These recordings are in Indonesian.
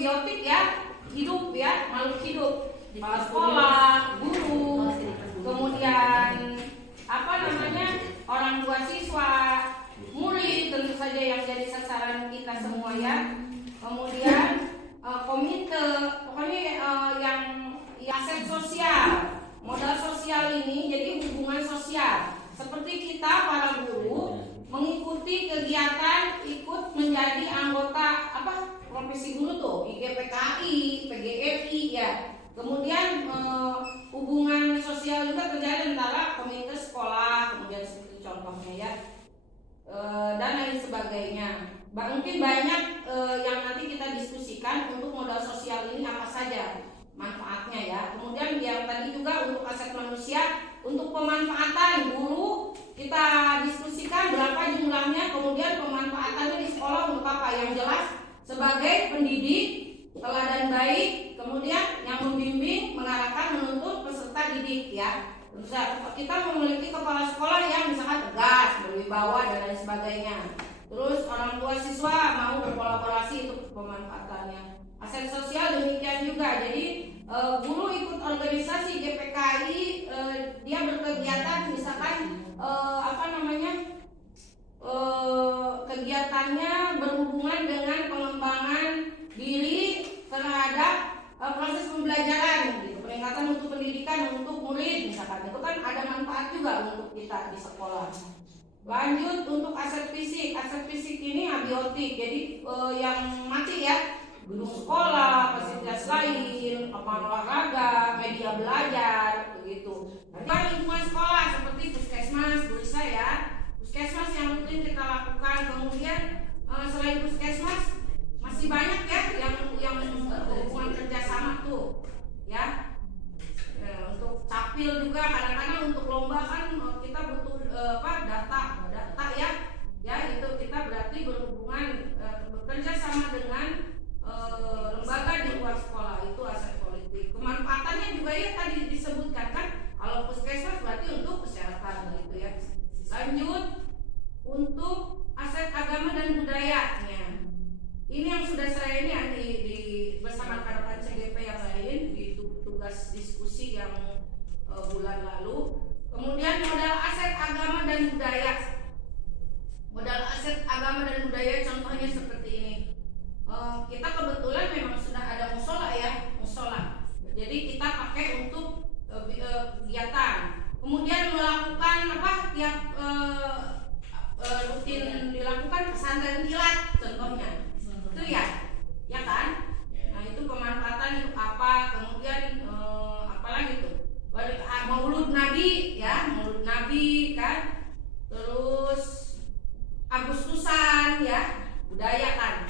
biotik ya, hidup ya, makhluk hidup. Kepala sekolah, guru, kemudian orang tua siswa, murid tentu saja yang jadi sasaran kita semua ya. Kemudian komite, pokoknya yang aset sosial, modal sosial ini jadi hubungan sosial. Seperti kita para guru mengikuti kegiatan ikut menjadi anggota profesi guru tuh, IGPKI, PGRI ya. Kemudian hubungan sosial juga terjadi antara komite sekolah, kemudian seperti contohnya ya, dan lain sebagainya. Mungkin banyak yang nanti kita diskusikan untuk modal sosial ini apa saja manfaatnya ya. Kemudian yang tadi juga untuk aset manusia, untuk pemanfaatan guru kita diskusikan berapa jumlahnya, kemudian pemanfaatannya di sekolah untuk apa. Yang jelas sebagai pendidik teladan baik, kemudian yang membimbing, mengarahkan, menuntut peserta didik ya. Kita memiliki kepala sekolah yang misalkan tegas, berwibawa dan lain sebagainya. Terus orang tua siswa mau berkolaborasi, itu pemanfaatannya. Aset sosial demikian juga. Jadi guru ikut organisasi GPKI, dia berkegiatan misalkan kegiatannya berhubungan dengan pengembangan diri terhadap proses pembelajaran gitu, peningkatan untuk pendidikan untuk murid misalkan, itu kan ada manfaat juga untuk kita di sekolah. Lanjut untuk aset fisik ini abiotik, jadi yang mati ya, gedung sekolah, fasilitas lain, lapangan olahraga, media belajar begitu. Dan lingkungan sekolah seperti puskesmas, bursa ya, puskesmas yang rutin kita lakukan. Kemudian selain puskesmas masih banyak ya yang hubungan kerjasama tuh ya. Untuk capil juga kadang-kadang untuk lomba kan kita butuh data ya, itu kita berarti berhubungan bekerja sama dengan lembaga di luar sekolah, itu aset politik. Kemanfaatannya juga ya tadi disebutkan kan, kalau puskesmas berarti untuk kesehatan gitu ya. Lanjut untuk aset agama dan budayanya. Ini yang sudah saya ini di bersama rekan-rekan CGP yang lain di tugas diskusi yang bulan lalu. Kemudian modal aset agama dan budaya. Modal aset agama dan budaya contohnya seperti ini. Kita kebetulan memang sudah ada musola. Jadi kita pakai untuk kegiatan. Kemudian melakukan tiap rutin dilakukan pesantren kilat contohnya. Itu ya kan? Nah, itu pemanfaatan untuk apa? Kemudian apalagi tuh? Maulud Nabi kan? Terus Agustusan ya, budaya kan?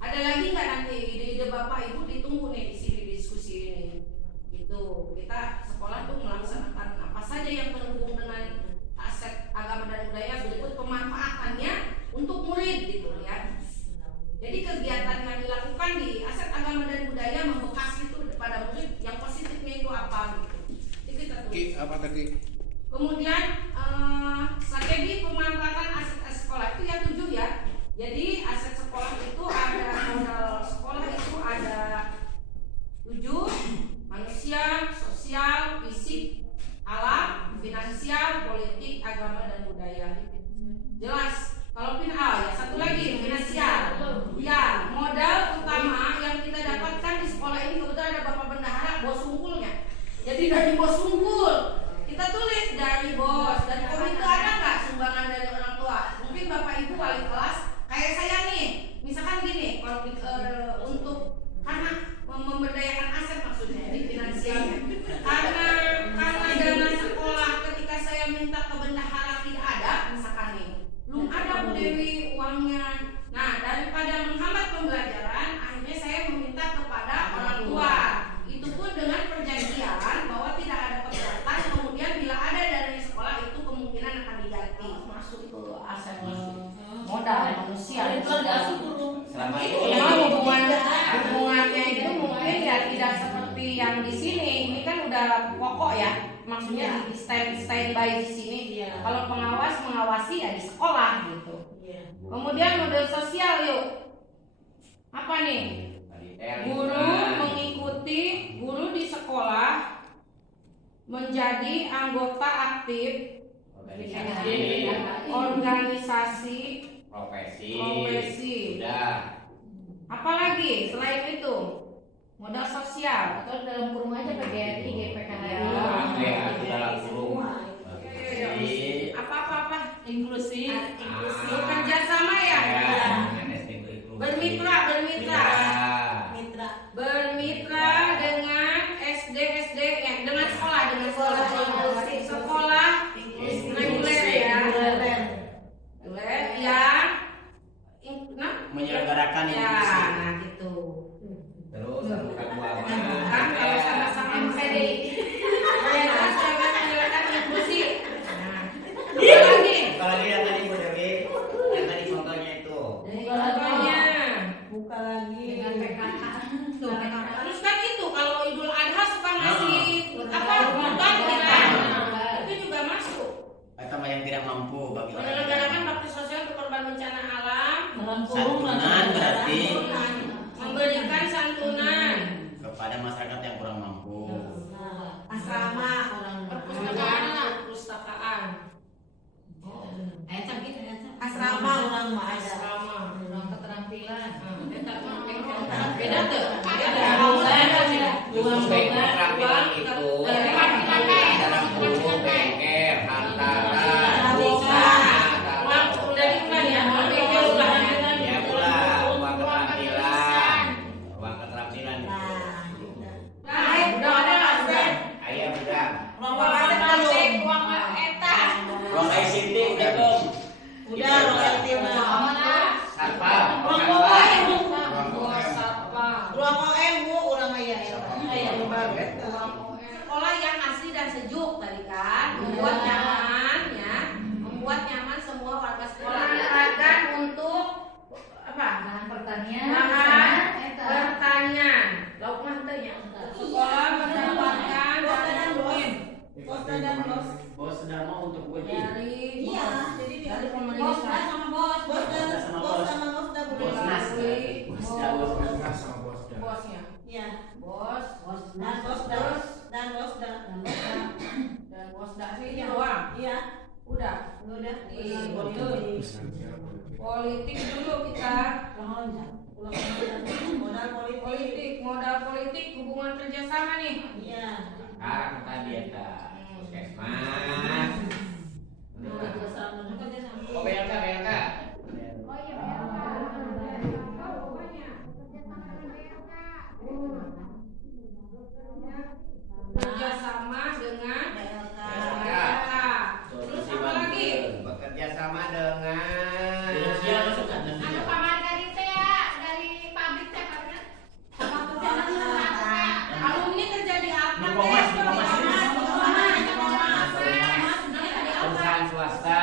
Ada lagi nggak nanti ide-ide Bapak Ibu? Ditunggu nih di sini diskusi ini. Gitu. Kita sekolah tuh melaksanakan apa saja yang terhubung dengan aset agama dan budaya, berikut pemanfaatannya untuk murid gitu ya. Jadi kegiatan yang dilakukan di aset agama dan budaya membekas itu pada murid, yang positifnya itu apa gitu. Jadi kita tulis. Apa tadi? Kemudian strategi pemanfaatan aset sekolah itu yang 7 ya. Jadi aset sekolah itu ada, modal sekolah itu ada 7: manusia, sosial, fisik, alam, finansial, politik, agama dan budaya. Jelas. Kalau ya satu lagi finansial. Ya, modal utama yang kita dapatkan di sekolah ini, kebetulan ada Bapak Bendahara, bos unggulnya. Jadi dari bos unggul kita tulis dari bos, dan komite ada nggak sumbangan dari orang tua? Mungkin Bapak Ibu wali kelas kayak saya nih, misalkan gini, kalau untuk karena memberdayakan aset maksudnya di finansialnya, karena dana sekolah ketika saya minta ke bendahara tidak ada, misalkan nih belum ada Bu Dewi uangnya. Nah, daripada menghambat pembelajaran, akhirnya saya meminta kepada orang tua. Itu pun dengan perjanjian bahwa tidak ada keberatan. Kemudian bila ada dari sekolah itu kemungkinan akan diganti. Masuk ke aset modal manusia. Selama itu hubungannya itu mungkin ya tidak seperti yang di sini. Ini kan udah pokok ya. Maksudnya di standby di sini. Kalau pengawas mengawasi ya di sekolah gitu. Kemudian model sosial yuk. Apa nih? menjadi anggota aktif organisasi profesi. Sudah. Apalagi selain itu? Modal sosial. Atau dalam kurung aja PGRI, GPKH. Itu dalam kurung. Apa? Inklusif. Bekerja sama ya? Bermitra. Bermitra dengan SD ya, dengan sekolah reguler ya. Reguler yang menyelenggarakan ya, inklusi. nah gitu. Terus buah Kan kalau sama-sama MPD menyelenggarakan inklusi. Nah, Apalagi yang tadi Bu Dewi, yang tadi contohnya itu. contohnya. Buka lagi Dengan PKK. Terus kan itu kalau Idul Adha suka ngasih apa kurban Kurban. kan, itu juga masuk. Atau yang tidak mampu bagi orang yang Menyelenggarakan bakti sosial untuk korban bencana alam, Dalam kurung santunan berarti memberikan santunan, kepada masyarakat yang kurang mampu. asrama orang perpustakaan, asrama orang mah ada asrama. Ruang keterampilan. Beda tuh. Justru keterampilan itu dalam kurung bengkel, hantaran, Udah diulang ya, bengkel ulang ya. ya pula uang keterampilan. Udah ada lah, udah. Ayo udah. ruang praktek belum Ruang ICT udah belum? udah ruang tim Satpam, ruang satpam. ruang OM Bu orang aya Sekolah yang asli dan sejuk tadi kan, membuat nyaman semua warga sekolah. Olahraga untuk apa? Lahan pertanian. Lahan pertanian. Lauk mah teh nya. Sekolah mendapatkan Bos dan bos Bos Dharma untuk uji. dari jadi dari bos pemerintah. sama bos bos sama bos dah boleh Bosnas. Bosnya. iya Bos dan bos dah dan bos dah dan bos sih ini doang. iya Udah. udah Di politik politik dulu kita. modal Politik hubungan kerjasama nih. iya Sekarang kita dieta. Puskesmas. Oh, BLK. Kerjasama dengan BLK Terus apa lagi? Bekerja sama dengan Ada Pak Margarita ya, dari pabrik teh karena Alumni kerja di apa? Di Kompas, di Kompas. Perusahaan swasta.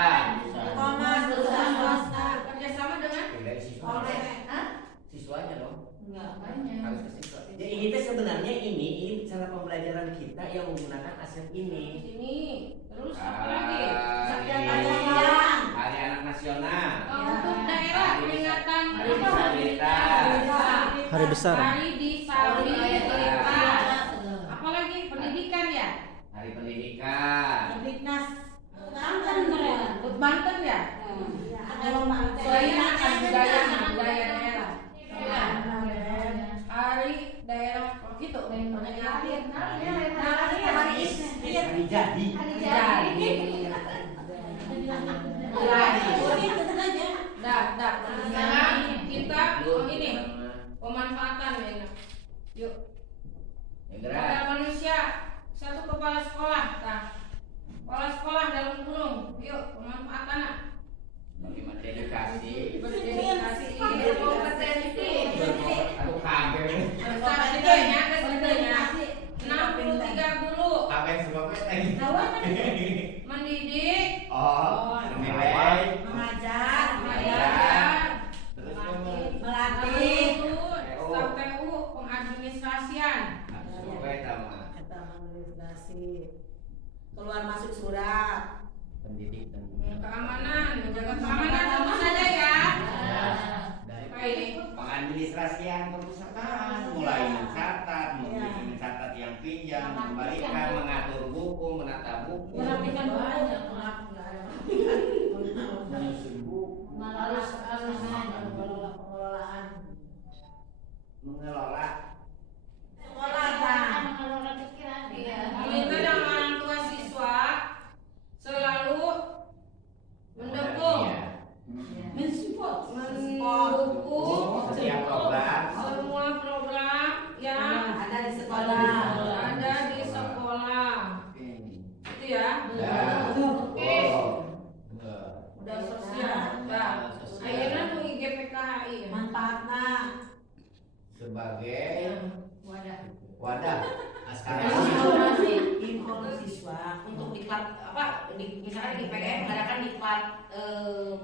Kerjasama dengan Tidak siswa. Siswanya dong. banyak. Harus ke siswa. Jadi kita sebenarnya ini cara pembelajaran kita yang menggunakan aset di ini. sini. Terus apa lagi? Hari Anak Nasional. Untuk daerah peringatan Hari Disabilitas. Hari besar. Hari disabilitas. Apalagi pendidikan ya? Hari Pendidikan. Diknas Banten ya? Budaya daerah. Hari daerah gitu. Hari Jadi. Sekarang kita ini pemanfaatan ya. Yuk. Modal manusia satu kepala sekolah. Nah, kepala sekolah dalam kurung. Yuk pemanfaatan. Bagaimana dedikasi? Berdedikasi, berkompetensi. Aku kaget. Bertanya ke sebenarnya 63 guru Kaget semua lagi. mendidik, Oh, menilai. mengajar Terus melatih staf PU, pengadministrasian. supaya sama kata administrasi keluar masuk surat pendidikan. Keamanan, menjaga keamanan tentu saja ya. Dari Apa ini? Pengadministrasian perpustakaan, mulai mencatat, mencatat yang pinjam, mengembalikan, mengatur buku, menata buku, Merapikan banyak. menyusun buku, Harus pengelolaan. mengelola. Mengelola pikiran. Iya. Meminta dan orang tua siswa selalu mendukung, Iya. mendukung Setiap program. semua program yang Ada di sekolah. ada di sekolah. Itu ya. Oke. Udah sosial. Udah. Akhirnya tuh IGPKHI. Manfaatnya. Sebagai Wadah. aspirasi. Informasi siswa. Untuk diklat apa? Misalnya di PDM mengadakan diklat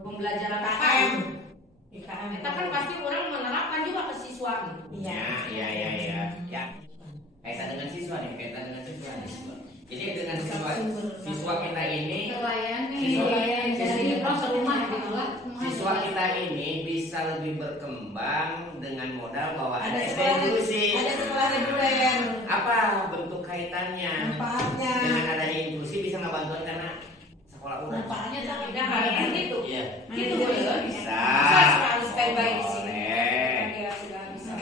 pembelajaran apa? IKM. Kita kan pasti orang menerapkan juga ke siswa gitu. Ya. Kaitan dengan siswa nih, kaitan dengan siswa nih. Jadi dengan siswa kita ini, Dari ke rumah gitu lah. siswa kita ini bisa lebih berkembang dengan modal bahwa ada Ada SD sekolah inklusi. Ada sekolah reguler. Apa bentuk kaitannya? Manfaatnya. Dengan adanya inklusi bisa ngebantuin karena sekolah udah. Manfaatnya tapi Tidak hanya gitu. Iya. Gitu boleh. Bisa. Bisa selalu standby di sini. Boleh. Ya sudah bisa.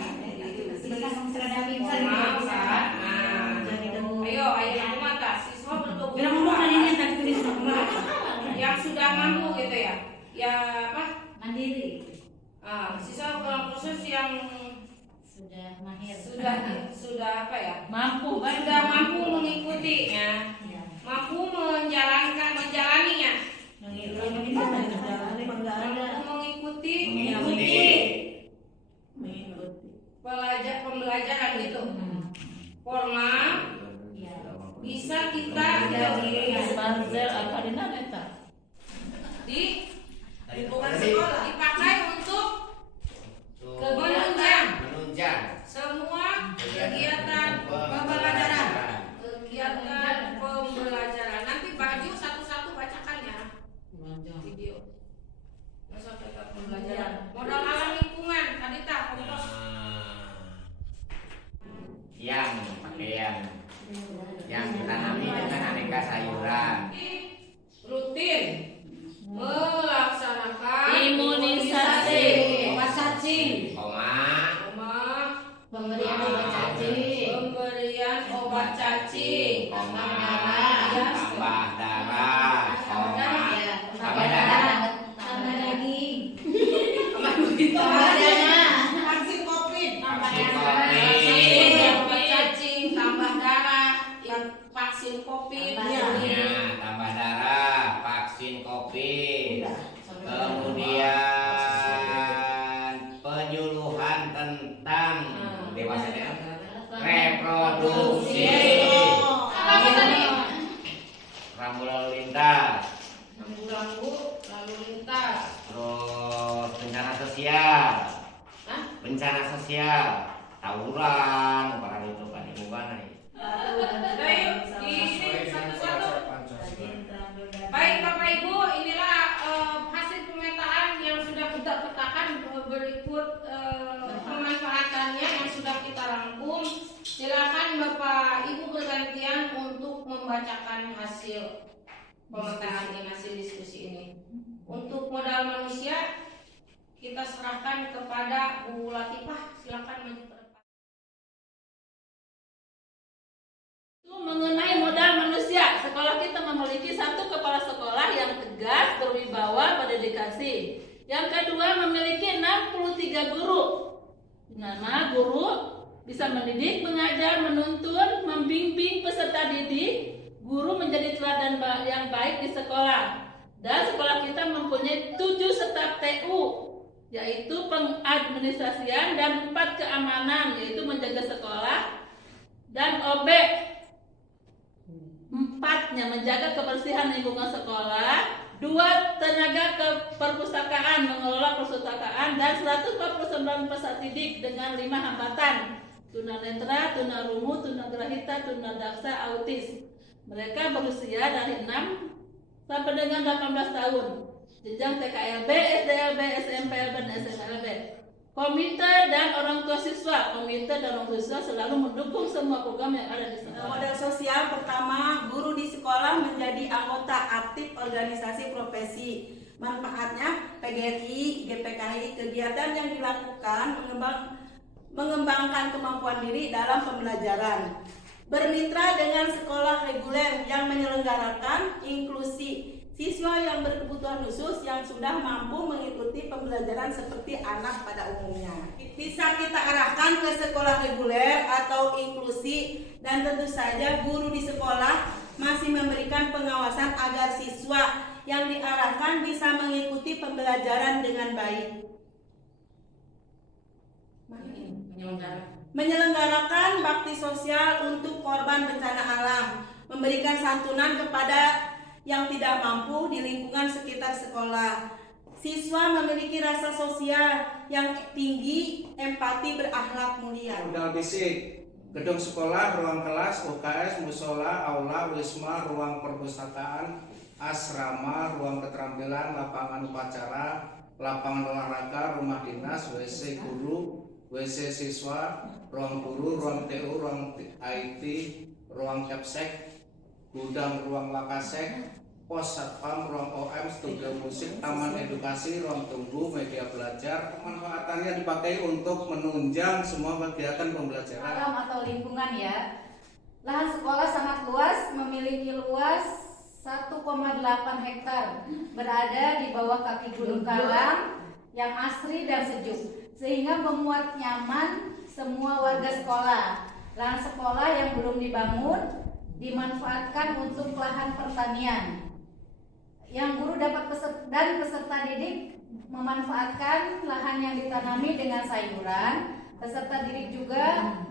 Sebentar serada pingsan. Maaf, Pak. Nah, ayo aku mata siswa bertugas. Bilang ngomong ini tadi tulis Yang sudah mampu gitu ya. Ya apa? Mandiri. Siswa kurang khusus yang Sudah mahir. sudah apa ya? Mampu kan? Sudah mampu mengikutinya, Iya. mampu menjalaninya, mampu mengikuti pembelajaran gitu. Formal Iya. bisa kita di lingkungan sekolah. dipakai untuk menunjang Menunjang semua kegiatan pembelajaran. Nanti baju satu-satu bacakan ya. Video. Sampai ke pembelajaran. Modal alam lingkungan, tadi tak kompos. yang pakaian yang ditanami dengan aneka sayuran. Rutin melaksanakan Imunisasi. obat cacing, Pemberian obat cacing. pemberian obat cacing, tambah darah, tambah darah, Ya. tambah darah, Tambah daging. tambah begitu. Vaksin COVID. vaksin Vaksin, COVID, obat cacing, tambah darah, vaksin COVID. tambah darah, vaksin COVID, kemudian penyuluhan tentang dewasa reproduksi, rambu lalu lintas, Rambu-rambu lalu lintas. terus bencana sosial, Hah? bencana sosial, tawuran, para itu kan ibu mana ya? Ayo di sini satu-satu. Baik Bapak Ibu, inilah hasil pemetaan yang sudah kita petakan berikut pemanfaatannya yang sudah kita rangkum. Silakan Bapak Ibu bergantian untuk membacakan hasil pemetaan ini, hasil diskusi ini. Untuk modal manusia kita serahkan kepada Bu Latifah. Silakan maju ke depan. Mengenai modal manusia, sekolah kita memiliki satu kepala sekolah yang tegas, berwibawa, berdedikasi. Yang kedua, memiliki 63 guru. Di mana guru bisa mendidik, mengajar, menuntun, membimbing peserta didik. Guru menjadi teladan yang baik di sekolah. Dan sekolah kita mempunyai 7 staf TU, yaitu pengadministrasian dan 4 keamanan, yaitu menjaga sekolah, dan OB 4-nya menjaga kebersihan lingkungan sekolah, 2 tenaga perpustakaan mengelola perpustakaan, dan 149 peserta didik dengan 5 hambatan: tunanetra, tunarungu, tunagrahita, tunadaksa, autis. Mereka berusia dari 6 sampai dengan 18 tahun. Jenjang TKLB, SDLB, SMPLB, dan SMLB. Komite dan orang tua siswa. Komite dan orang tua siswa selalu mendukung semua program yang ada di sekolah. Modal sosial pertama, guru di sekolah menjadi anggota aktif organisasi profesi. Manfaatnya PGRI, GPKI, kegiatan yang dilakukan mengembangkan kemampuan diri dalam pembelajaran. Bermitra dengan sekolah reguler yang menyelenggarakan inklusi. Siswa yang berkebutuhan khusus yang sudah mampu mengikuti pembelajaran seperti anak pada umumnya. Bisa kita arahkan ke sekolah reguler atau inklusi, dan tentu saja guru di sekolah masih memberikan pengawasan agar siswa yang diarahkan bisa mengikuti pembelajaran dengan baik. Menyelenggarakan bakti sosial untuk korban bencana alam, memberikan santunan kepada yang tidak mampu di lingkungan sekitar sekolah. Siswa memiliki rasa sosial yang tinggi, empati, berakhlak mulia. Modal fisik, gedung sekolah, ruang kelas, UKS, musola, aula, wisma, ruang perpustakaan, asrama, ruang keterampilan, lapangan upacara, lapangan olahraga, rumah dinas, WC guru, WC siswa, ruang guru, ruang TU, ruang IT, ruang capsek, gudang ruang wakasek, pos satpam, ruang OM, studio musik, taman edukasi, ruang tunggu, media belajar. Pemanfaatannya dipakai untuk menunjang semua kegiatan pembelajaran. Alam atau lingkungan ya. Lahan sekolah sangat luas, memiliki luas 1,8 hektar, berada di bawah kaki Gunung Kalang yang asri dan sejuk, sehingga memuat nyaman semua warga sekolah. Lahan sekolah yang belum dibangun dimanfaatkan untuk lahan pertanian. Yang guru dapat dan peserta didik memanfaatkan lahan yang ditanami dengan sayuran. Peserta didik juga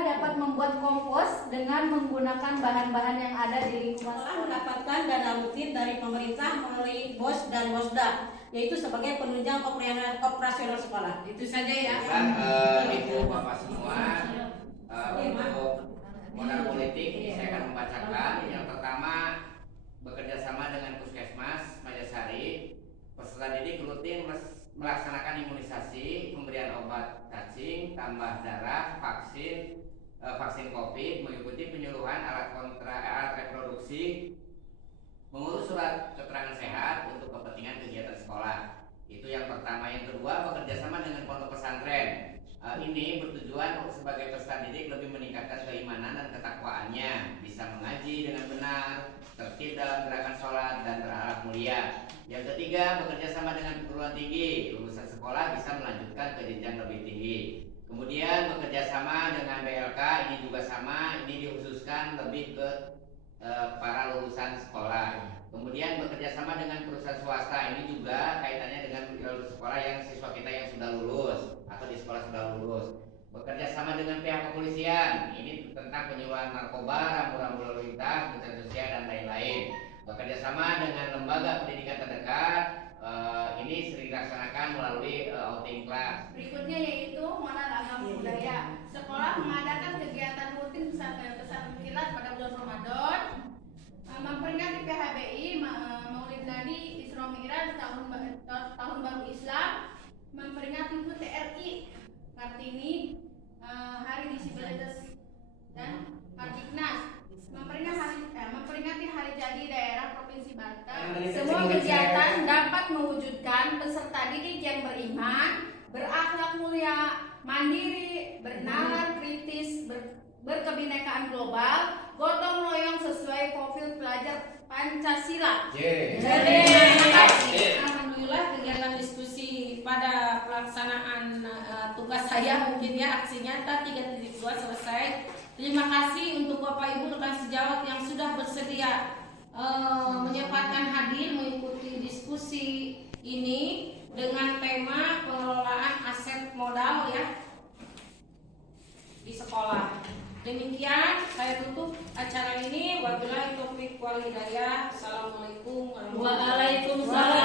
dapat membuat kompos dengan menggunakan bahan-bahan yang ada di lingkungan Sekolah sekolah. mendapatkan dana rutin dari pemerintah melalui BOS dan BOSDA, yaitu sebagai penunjang operasional sekolah. Itu saja ya. Dan Ibu Bapak semua, untuk modal politik ini saya akan membacakan. Yang pertama, bekerja sama dengan Puskesmas Majasari, peserta didik rutin melaksanakan imunisasi, pemberian obat cacing, tambah darah, vaksin COVID, mengikuti penyuluhan alat reproduksi, mengurus surat keterangan sehat untuk kepentingan kegiatan sekolah. Itu yang pertama. Yang kedua, bekerja sama dengan pondok pesantren. Ini bertujuan sebagai peserta didik lebih meningkatkan keimanan dan ketakwaannya, bisa mengaji dengan benar, tertib dalam gerakan sholat, dan berakhlak mulia. Yang ketiga, bekerja sama dengan perguruan tinggi, lulusan sekolah bisa melanjutkan ke jenjang lebih tinggi. Kemudian bekerja sama dengan BLK, ini juga sama, ini dikhususkan lebih ke para lulusan sekolah. Kemudian bekerja sama dengan perusahaan swasta, ini juga kaitannya dengan lulusan sekolah yang siswa kita yang sudah lulus atau di sekolah sudah lulus. Bekerja sama dengan pihak kepolisian, ini tentang penyuluhan narkoba, rambu-rambu lalu lintas, bencana sosial, dan lain-lain. Bekerja sama dengan lembaga pendidikan terdekat, ini sering dilaksanakan melalui outing class. Berikutnya yaitu modal agama budaya. Sekolah mengadakan kegiatan rutin pesantren kilat pada bulan Ramadan, memperingati PHBI, Maulid Nabi, Isra Mi'raj, tahun baru Islam, memperingati HUT RI, Kartini, Hari Disabilitas dan Hardiknas, memperingati hari jadi daerah Provinsi Banten. Semua kegiatan dapat mewujudkan peserta didik yang beriman, berakhlak mulia, mandiri, bernalar kritis, berkebinekaan global, gotong royong sesuai profil pelajar Pancasila. Jadi alhamdulillah kegiatan diskusi pada pelaksanaan tugas saya mungkin ya aksi nyata 3.2 selesai. Terima kasih untuk Bapak Ibu rekan sejawat yang sudah bersedia menyempatkan hadir mengikuti diskusi ini dengan tema pengelolaan aset modal ya di sekolah. Demikian saya tutup acara ini. Wabillahi taufiq wal hidayah. Assalamualaikum warahmatullahi wabarakatuh. Waalaikumsalam